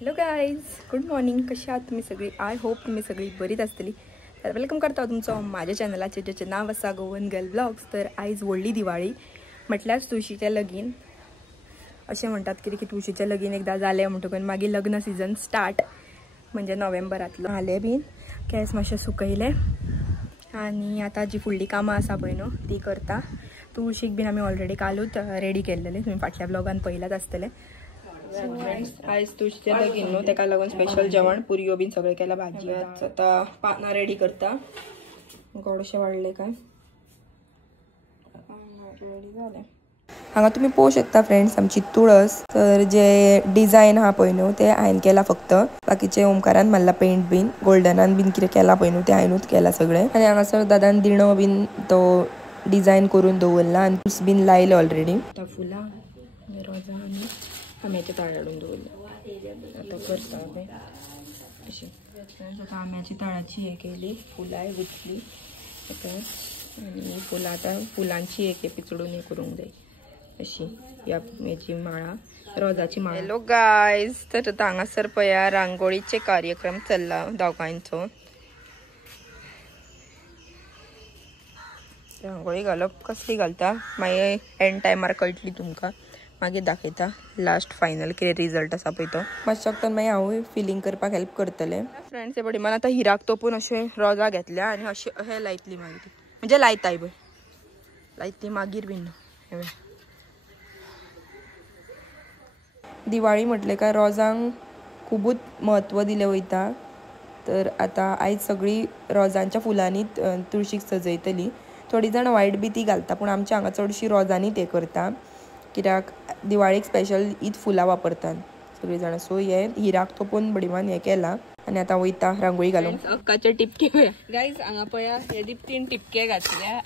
Hello guys, good morning. कशा आहात तुम्ही सगळी? आय होप तुम्ही सगळी बरीच असतली. तर वेलकम करता तुमचं माझ्या चॅनलाचे ज्याचे नाव असा गोवन गर्ल ब्लॉग्स. तर आयज व्हडली दिवाळी म्हटल्यार तुळशीचें लगीन अशें म्हणटात, कित्याक की तुळशीचें लगीन एकदा जालें म्हणटकूच मागीर लग्न सिजन स्टार्ट म्हणजे नोव्हेंबरांतलो. हाले बीन केस मातशे सुकयले आनी आतां जी फुडली कामां आसा पळय न्हू ती करता. तुळशीक बीन आमी ऑलरेडी कालूच रेडी केल्लेले, तुम्ही फाटल्या ब्लॉगान पळयलात आसतलें. आयज तुळशीचें लगीन न्हू, तेका लागून स्पेशल जेवण पुरयो बीन सगळें केला. भाजी आतां पानां रेडी करता. गोडशें वाडले काय रेडी जालें. हांगा तुम्ही पळोवंक शकता फ्रेंड्स आमची तुळस. तर जे डिझायन हा पळय न्हू ते हांवें केला फक्त. बाकीचे ओमकारान मारला पेंट बीन, गोल्डनान बीन कितें केला पळय न्हू ते हांवेंच केला सगळें. आनी हांगासर दादान दिणो बीन तो डिझायन करून दवरला आनी तुस बीन लायले ऑलरेडी. आतां फुलां रोजां आनी आम्याचे ताळ हाडून दवरले. आतां करता पळय अशी. आतां आम्याची ताळाची हे केली, फुलांय गुंथली आनी फुलां आतां फुलांची एक पिचडून हे करूंक जाय अशी. ह्या हेची माळा, रोजाची माळा. हॅलो गायज, तर हांगासर पळया रांगोळीचे कार्यक्रम चल्ला दोगांयचो. रांगोळी घालप कसली घालता मागीर एंड टायमार कळटली तुमकां, मागीर दाखयता लास्ट फायनल कितें रिजल्ट आसा पळय तो. मातशे वक्तान मागीर हांवूय फिलींग करपाक हेल्प करतलें. फ्रेंड्स हे बडी मन आतां हिराक तोपून अशें रोजां घेतल्या आनी अशें हे लायतली मागीर, म्हणजे लायताय पळय लायतली मागीर बीन. दिवाळी म्हटले काय रोजांक खूबच महत्व दिलें वयता. तर आतां आयज सगळी रोजांच्या फुलांनी तुळशीक सजयतली. थोडी जाण वायट बी ती घालता, पूण आमच्या हांगा चडशी रोजांनी ते करता, कित्याक दिवाळीक स्पेशल हीच फुलां वापरतात सगळी जाणां. सो हे हिराक तोपून बडीमान हे केला आनी आतां वयता रांगोळी घालूंक. अक्काचे टिपके पळया गाईज, हांगा पळया हे दिप्तीन टिपके घातल्या.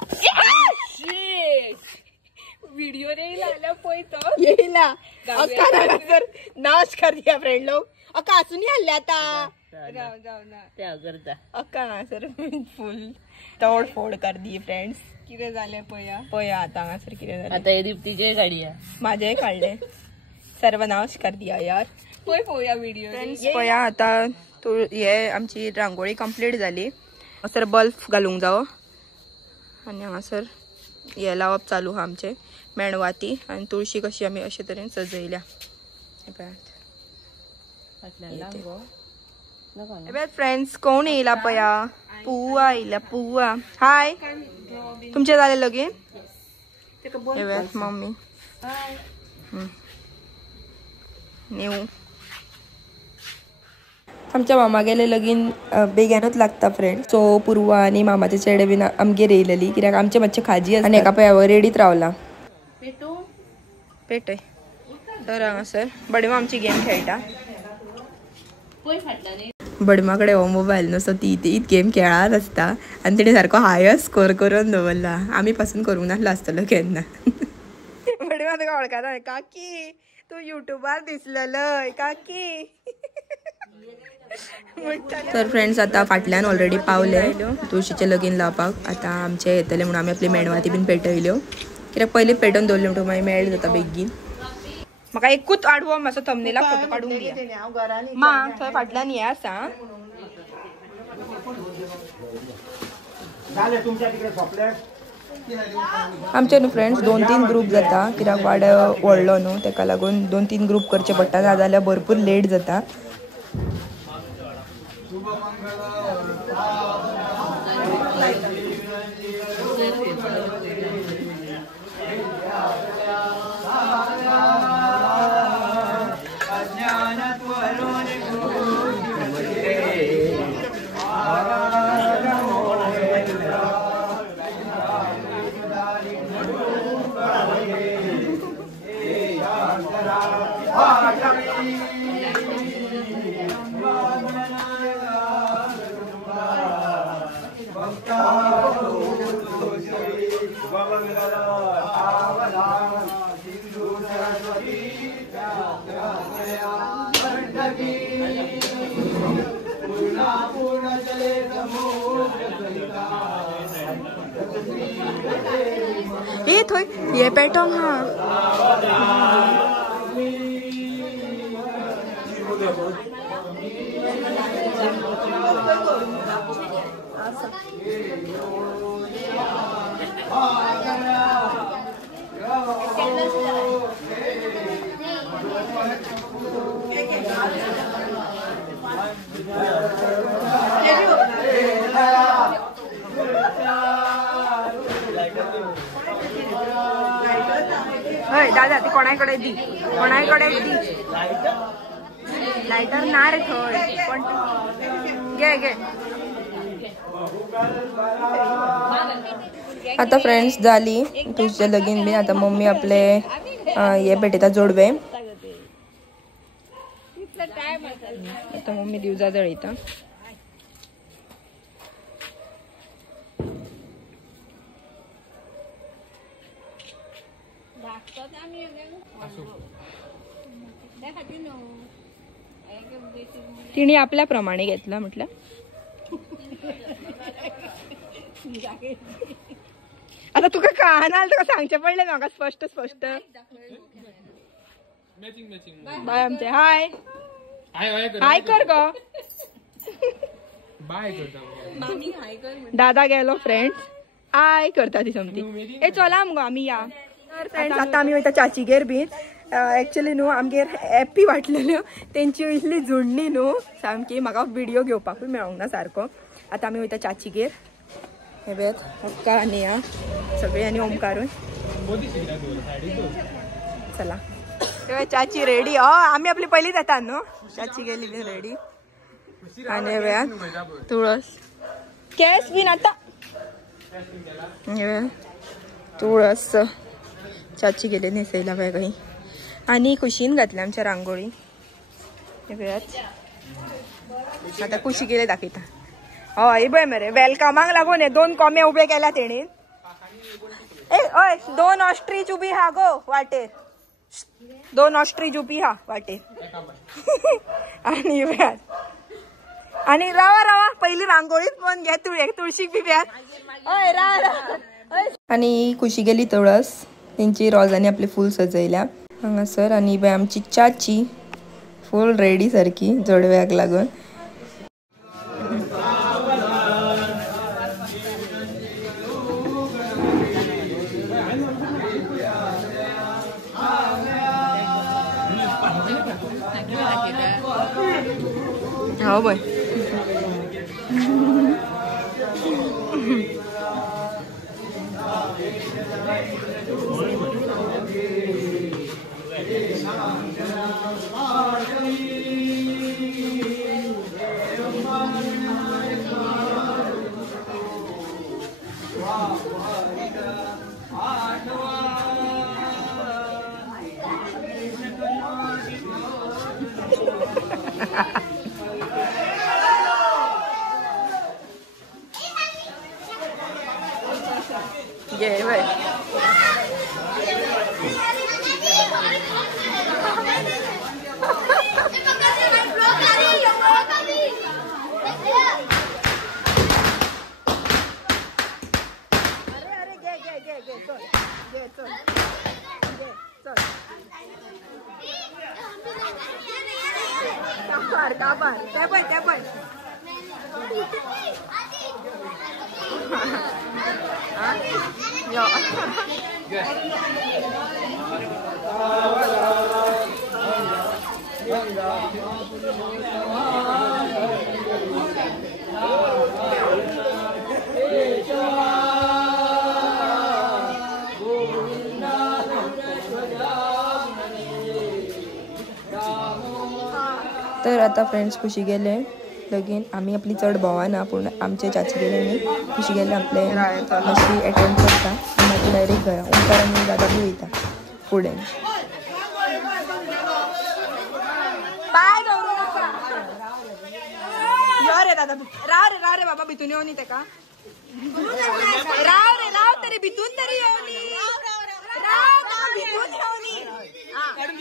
व्हिडिओ येयला जाल्यार पळय तो येयला. अक्का नाश कर दिया फ्रेंड लोग. अक्का हसून हाडले आतां. अक्का हांगासर फुल तोड फोड कर दी फ्रेंड्स. कितें जालें पळया पळया आतां हांगासर कितें जालें. आतां हे दिप्तीचे काडया, म्हाजेय काडले. सर्वनाश कर दिया यार. पळय पळोवया व्हिडिओ. पळया आतां हे आमची रांगोळी कंप्लीट जाली. हांगासर बल्ब घालूंक जावो आनी हांगासर हे लावप चालू हा आमचे मेणवाती. आनी तुळशी कशी आमी अशे तरेन सजयल्या. फ्रेंड्स कोण येयला पळया, पुवा येयला. पुवा हाय, तुमचे जाले लगीन? मम्मी न्यू आमच्या मामा गेले लगीन बेग्यानूच लागता फ्रेंड. सो पुर्वा आनी मामाचे चेडे बीन आमगेर येयलेली, कित्याक आमचे मातशे खाजी आनी एका पळया रेडीत रावला पेटय. तर हांगासर बडीमा आमची गेम खेळटा. बडीमा कडेन हो मोबायल न्हू, सो ती गेम खेळत आसता आनी तिणे सारको हायस्ट स्कोर करून दवरला. आमी पासून करूंक नासलो आसतलो केन्ना. बडीमा तुका वळखता काकी, तू युट्यूबार दिसलेलो काकी. तर फ्रेंड्स आतां फाटल्यान ऑलरेडी पावले तुळशीचें लगीन लावपाक. आतां आमचे येतले म्हणून आमी आपली मेणवाती बीन पेटयल्यो, कित्याक पयलीं पेटोवन दवरल्यो म्हणटून मागीर मेळ जाता बेगीन. म्हाका एकूच आडवो मातसो थंबनेलाक फोटो काडूंक दिया मा. थंय फाटल्यान हे आसा. आमचे न्हू फ्रेंड्स 2-3 ग्रूप जाता, कित्याक वाडो व्हडलो न्हू तेका लागून 2-3 ग्रूप करचे पडटा, नाजाल्यार भरपूर लेट जाता. ये थोय ये पेटोंग हा दादा ती कोणाकडे दी लायटर ना रे थंय पण घे घे. आता फ्रेंड्स झाली तुझे लगीन बी. आता मम्मी आपले हे भेटता जोडवे. आता मम्मी दिवजा जळयता. तिने आपल्याप्रमाणे घेतला म्हटलं. आता तुका कानाल तुका सांगचे पडले म्हाका स्पष्ट बाय आमचे हाय हाय कर ग. दादा गेलो फ्रेंड्स हाय करता ती समती. ए चला मग आम्ही या. तर फ्रेंड्स आता आम्ही वयता चाचीगेर बी. एक्चुअली न्हू आमगेर हॅप्पी वाटलेल्यो तेंची इतली जोडणी न्हू सामकी म्हाका व्हिडिओ घेवपाकूय मेळोंक ना सारको. आता आमी वयता चाचीगेर. हे बेत ओमकार आनी या सगळी आनी ओमकारूय चला. तेव्हा चाची रेडी. आम्ही आपली पहिलीच येतात न्हू. चाची गेली बी रेडी. आणि वेळा तुळस केस बीन आता तुळस चाची गेली न्हेसयला वेगळी. आणि खुशीन घातली आमच्या रांगोळी. आता खुशी गेले दाखयता. हय बय मरे वेलकमाक लागून हे 2 कोंबे उभे केल्या तेणी. ए 2 ऑस्ट्रीच उभी हा गो वाटेर. 2 ऑस्ट्रीच उभी हा वाटेर. आणि रावा पहिली रांगोळीत पण घ्या तुळशीक बी ब्यात. आणि खुशी गेली तुळस. तेंची रोजांनी आपले फूल सजयल्या हांगासर. आणि बाय आमची चाची फुल रेडी सारखी जोडव्याक लागून. हो बाय ये बाय. काबार त्या पण तर आता फ्रेंड्स खुशी गेले लगीन. आम्ही आपली चढ भोवाना पूण आमचे चाची गेले न्ही. खुशी गेले आपले मातशी अटेंड करता आनी मागीर डायरेक्ट घरा. ओंकार आनी दादा बी वयता फुडें. यो रे दादा राव रे बाबा भितून येवनी तेका. राव तरी भितून तरी येवनी. राव भितून येवनी.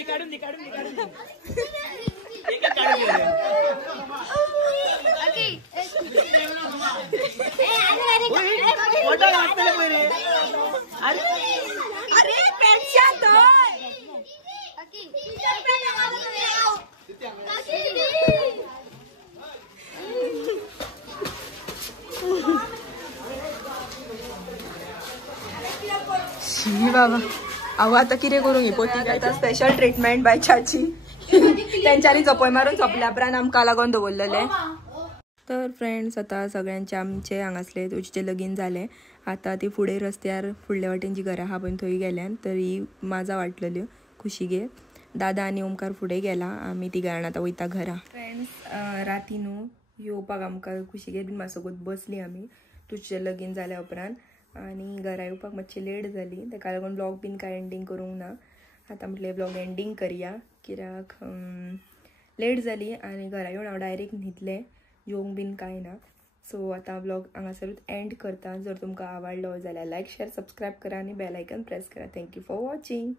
काढून दी अरे पेन्शन तो शी बाबा अहो आता कितें करूं ही पोती आता स्पेशल ट्रीटमेंट बाय चाची त्यांच्यानी झोपय मारून झोपल्या उपरांत आमकां लागून दवरलेले. तर फ्रेंड्स आता सगळ्यांचे आमचे हांगासले तुझे लगीन जाले. आता ती फुडें रस्त्यार फुडल्या वाटेन जी घरां आहा पळय थंय गेल्यान तर ही माजा वाटलेल्यो खुशीगे. दादा आनी ओमकार फुडें गेला आमी ती जाण आतां वयता घरा. फ्रेंड्स राती न्हू येवपाक आमकां खुशीगे बीन मातसोगोत बसली आमी तुझे लगीन जाल्या उपरांत आनी घरा येवपाक मातशी लेट जाली ताका लागून ब्लॉग बीन कांय एंडींग करूंक ना. आतां म्हटलें ब्लॉग एंडींग करया कित्याक लेट जाली आनी घरा येवन हांव डायरेक्ट न्हिदलें जेवंक बीन कांय ना. सो आतां ब्लॉग हांगासरूच एंड करता. जर तुमकां आवडलो जाल्यार लायक शेअर सबस्क्राईब करा आनी बेल आयकन प्रेस करा. Thank you for watching.